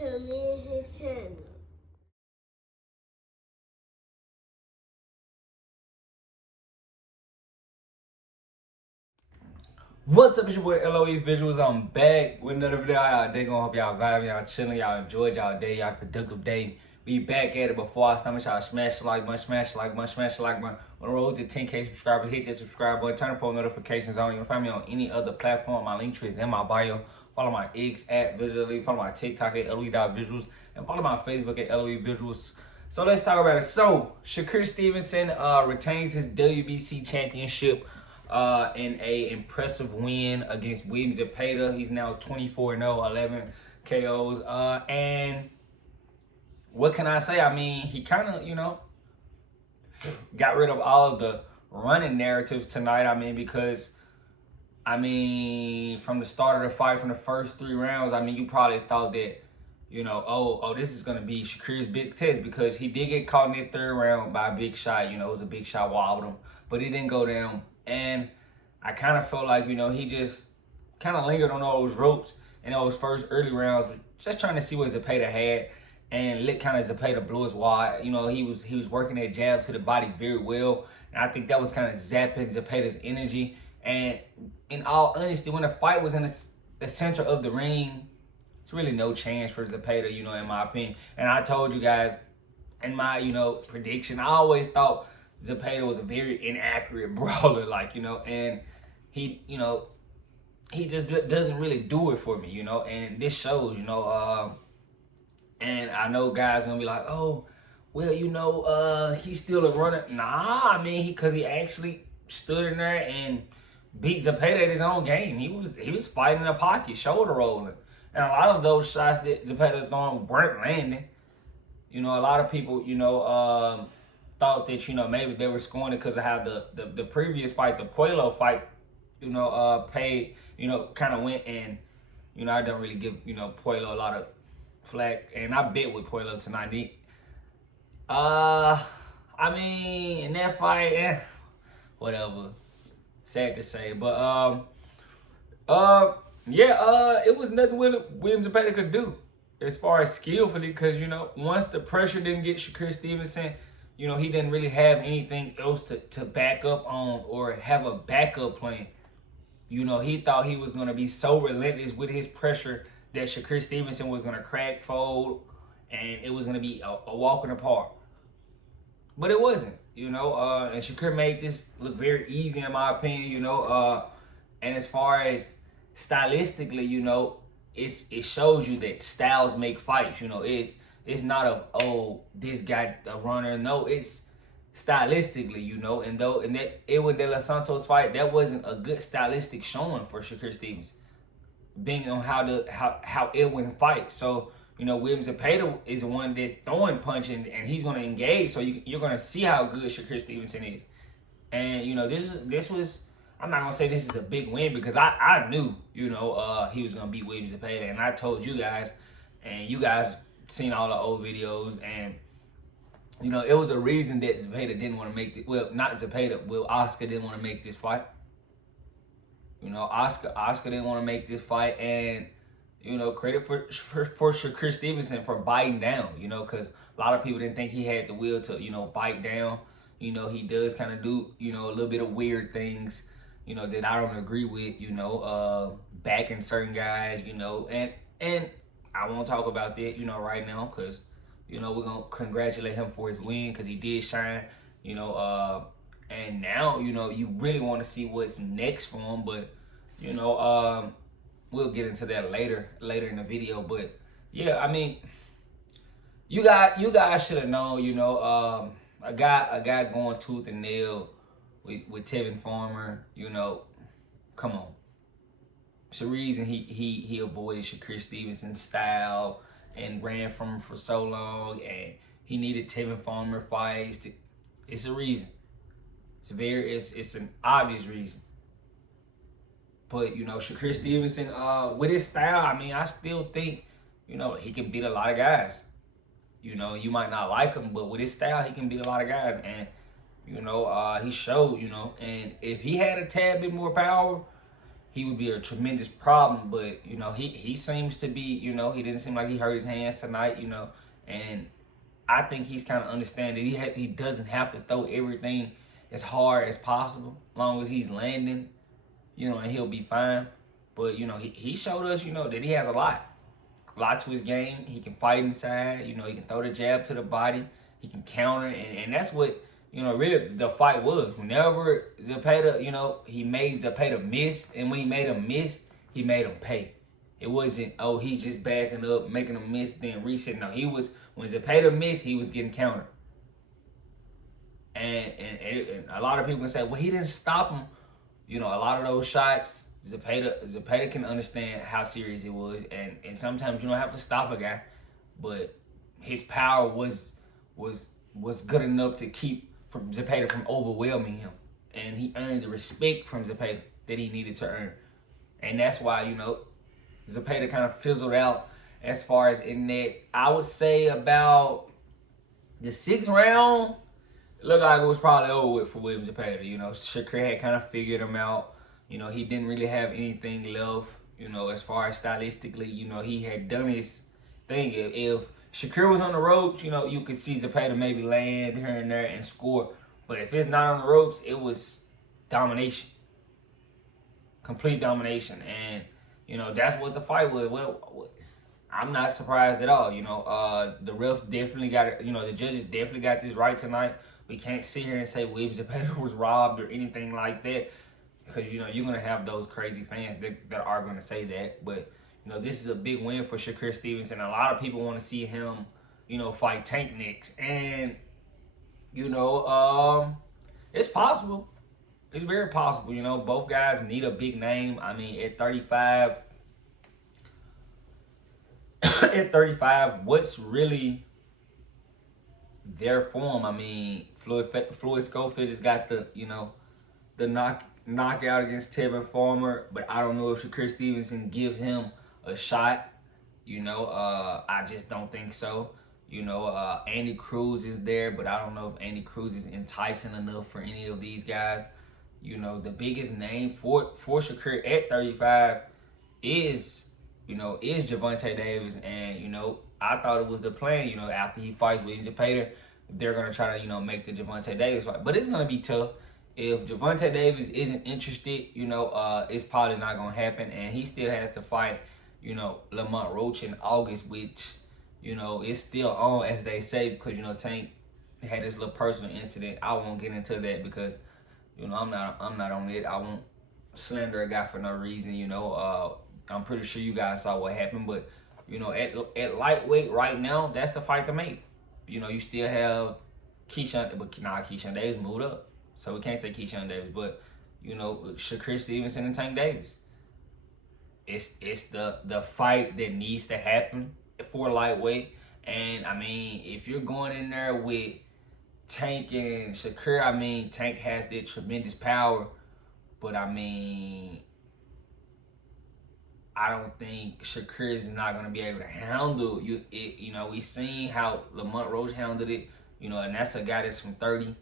to me and his channel. What's up, it's your boy LOE Visuals. I'm back with another video. Y'all day gonna hope y'all vibing, y'all chilling, y'all enjoyed y'all day, y'all productive day. We back at it. Before I start, y'all smash the like button, smash the like button, smash the like button. On the road to 10K subscribers, hit that subscribe button, turn the post notifications on. You can find me on any other platform. My link tree is in my bio. Follow my X at Visually, follow my TikTok at LOE.Visuals, and follow my Facebook at LOE Visuals. So let's talk about it. So Shakur Stevenson retains his WBC championship in a impressive win against Zepeda. He's now 24-0, 11 KOs. And what can I say? I mean, he kind of, got rid of all of the running narratives tonight. I mean, because, from the start of the fight, from the first 3 rounds, you probably thought that, this is going to be Shakur's big test, because he did get caught in that 3rd round by a big shot. It was a big shot, wobbled him, but it didn't go down. And I kind of felt like, he just kind of lingered on all those ropes in those first early rounds, just trying to see what Zepeda had, and let kind of Zepeda blow his wad. He was working that jab to the body very well, and I think that was kind of zapping Zepeda's energy. And in all honesty, when the fight was in the center of the ring, it's really no chance for Zepeda, in my opinion. And I told you guys in my, prediction, I always thought Zepeda was a very inaccurate brawler, and he, he just doesn't really do it for me, and this shows, and I know guys gonna be like, oh, well, he's still a runner. Nah, because he actually stood in there and beat Zepeda at his own game. He was fighting in the pocket, shoulder rolling, and a lot of those shots that Zepeda was throwing weren't landing. A lot of people, thought that, maybe they were scoring it because of how the previous fight, the Puello fight, paid, kind of went, and, I don't really give, Puello a lot of flack, and I bet with Puello tonight. In that fight, whatever. Sad to say, but, it was nothing William Zepeda could do as far as skillfully, because, once the pressure didn't get Shakur Stevenson, he didn't really have anything else to back up on or have a backup plan. He thought he was going to be so relentless with his pressure that Shakur Stevenson was going to crack, fold, and it was going to be a walk in the park. But it wasn't, and Shakur made this look very easy, in my opinion, and as far as stylistically, it shows you that styles make fights. It's not this guy a runner. No, it's stylistically, and that Edwin De Los Santos fight, that wasn't a good stylistic showing for Shakur Stevens, being on how Edwin fights. So, William Zepeda is the one that's throwing punching, and he's going to engage. So you're going to see how good Shakur Stevenson is. And, this was, I'm not going to say this is a big win, because I knew, he was going to beat William Zepeda. And I told you guys, and you guys seen all the old videos, and, it was a reason that Zepeda didn't want to make it. Well, not Zepeda. Well, Oscar didn't want to make this fight. Oscar didn't want to make this fight, and, credit for Shakur Stevenson for biting down, because a lot of people didn't think he had the will to, bite down. He does kind of do, a little bit of weird things, that I don't agree with, backing certain guys, and I won't talk about that, right now, because, we're going to congratulate him for his win, because he did shine, and now, you really want to see what's next for him, but, we'll get into that later in the video. But yeah, you guys should have known, a guy going tooth and nail with Tevin Farmer, come on. It's a reason he avoided Shakur Stevenson's style and ran from him for so long, and he needed Tevin Farmer fights. It's a reason. It's an obvious reason. But, Shakur Stevenson, with his style, I still think, he can beat a lot of guys. You might not like him, but with his style, he can beat a lot of guys. And, he showed, and if he had a tad bit more power, he would be a tremendous problem. But you know, he seems to be, you know, he didn't seem like he hurt his hands tonight, you know, and I think he's kind of understanding he doesn't have to throw everything as hard as possible, as long as he's landing, you know, and he'll be fine. But you know, he showed us, you know, that he has a lot to his game. He can fight inside, you know, he can throw the jab to the body, he can counter, and that's what, you know, really the fight was. Whenever Zepeda, you know, he made Zepeda miss, and when he made him miss, he made him pay. It wasn't, oh, he's just backing up, making him miss, then reset. No, he was, when Zepeda missed, he was getting countered. And a lot of people can say, well, he didn't stop him. You know, a lot of those shots, Zepeda can understand how serious it was, and sometimes you don't have to stop a guy, but his power was good enough to keep from Zepeda from overwhelming him, and he earned the respect from Zepeda that he needed to earn, and that's why, you know, Zepeda kind of fizzled out as far as in that. I would say about the 6th round, it looked like it was probably over with for William Zepeda. You know, Shakur had kind of figured him out. You know, he didn't really have anything left, you know, as far as stylistically. You know, he had done his thing. If Shakur was on the ropes, you know, you could see Zepeda maybe land here and there and score. But if it's not on the ropes, it was domination. Complete domination. And, you know, that's what the fight was. Well, I'm not surprised at all. You know, the refs definitely got it. You know, the judges definitely got this right tonight. We can't sit here and say William Zepeda was robbed or anything like that, because, you know, you're going to have those crazy fans that are going to say that. But, you know, this is a big win for Shakur Stevenson. A lot of people want to see him, you know, fight Tank next. And, you know, it's possible. It's very possible. You know, both guys need a big name. I mean, at 35, what's really their form? I mean, Floyd Schofield just got the, you know, the knockout against Tevin Farmer, but I don't know if Shakur Stevenson gives him a shot. You know, I just don't think so. You know, Andy Cruz is there, but I don't know if Andy Cruz is enticing enough for any of these guys. You know, the biggest name for Shakur at 35 is Gervonta Davis. And, you know, I thought it was the plan, you know, after he fights William Zepeda, they're going to try to, you know, make the Gervonta Davis fight. But it's going to be tough. If Gervonta Davis isn't interested, you know, it's probably not going to happen. And he still has to fight, you know, Lamont Roach in August, which, you know, it's still on, as they say, because, you know, Tank had this little personal incident. I won't get into that because, you know, I'm not on it. I won't slander a guy for no reason, you know. I'm pretty sure you guys saw what happened, but, you know, at lightweight right now, that's the fight to make. You know, you still have Keyshawn Davis moved up, so we can't say Keyshawn Davis, but, you know, Shakur Stevenson and Tank Davis. It's the fight that needs to happen for lightweight. And I mean, if you're going in there with Tank and Shakur, I mean, Tank has that tremendous power, but I mean, I don't think Shakur is not going to be able to handle it. You know, we seen how Lamont Roach handled it, you know, and that's a guy that's from 30.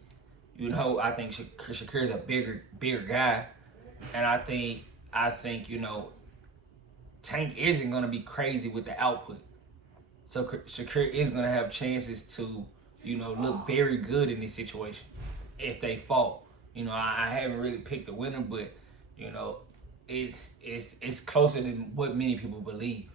You know, I think Shakur is a bigger guy, and I think, you know, Tank isn't going to be crazy with the output. So Shakur is going to have chances to, you know, look very good in this situation if they fall. You know, I haven't really picked a winner, but, you know, it's closer than what many people believe,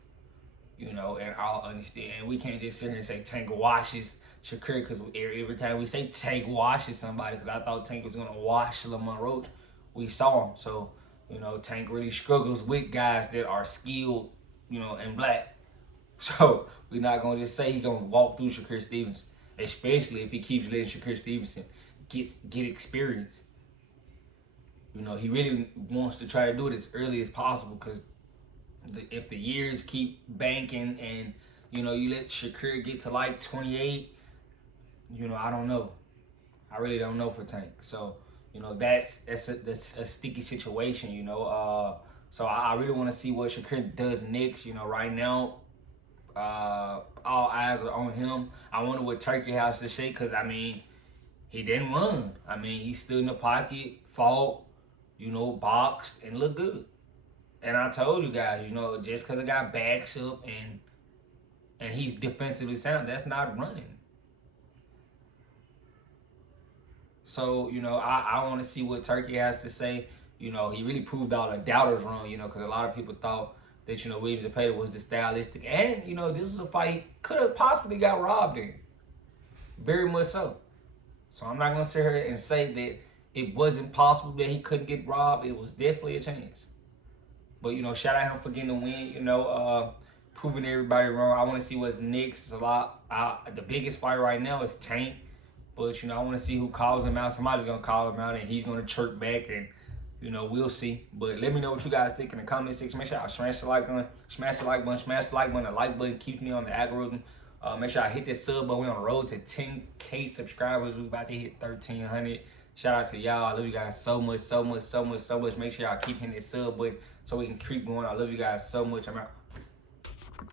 you know, and I'll understand. And we can't just sit here and say Tank washes Shakur, because every time we say Tank washes somebody, because I thought Tank was going to wash Lamont Roach, we saw him. So, you know, Tank really struggles with guys that are skilled, you know, and black. So we're not going to just say he's going to walk through Shakur Stevenson, especially if he keeps letting Shakur Stevenson get experience. You know, he really wants to try to do it as early as possible, because if the years keep banking and, you know, you let Shakur get to like 28, you know, I don't know. I really don't know for Tank. So, you know, that's a sticky situation, you know. So I really want to see what Shakur does next. You know, right now, all eyes are on him. I wonder what Turkey has to say, because, I mean, he didn't run. I mean, he stood in the pocket, fought, you know, boxed, and looked good. And I told you guys, you know, just because a guy backs up and he's defensively sound, that's not running. So, you know, I want to see what Turkey has to say. You know, he really proved all the doubters wrong, you know, because a lot of people thought that, you know, Williams Zepeda was the stylistic. And, you know, this was a fight he could have possibly got robbed in. Very much so. So I'm not going to sit here and say that it wasn't possible that he couldn't get robbed. It was definitely a chance. But, you know, shout out him for getting the win, you know, proving everybody wrong. I want to see what's next. It's a lot. The biggest fight right now is Tank. But, you know, I want to see who calls him out. Somebody's going to call him out, and he's going to chirp back, and, you know, we'll see. But let me know what you guys think in the comment section. Make sure y'all smash the like button. Smash the like button. Smash the like button. The like button keeps me on the algorithm. Make sure I hit this sub button. We're on the road to 10K subscribers. We're about to hit 1,300. Shout out to y'all. I love you guys so much, so much, so much, so much. Make sure y'all keep hitting this sub button so we can keep going. I love you guys so much. I'm out.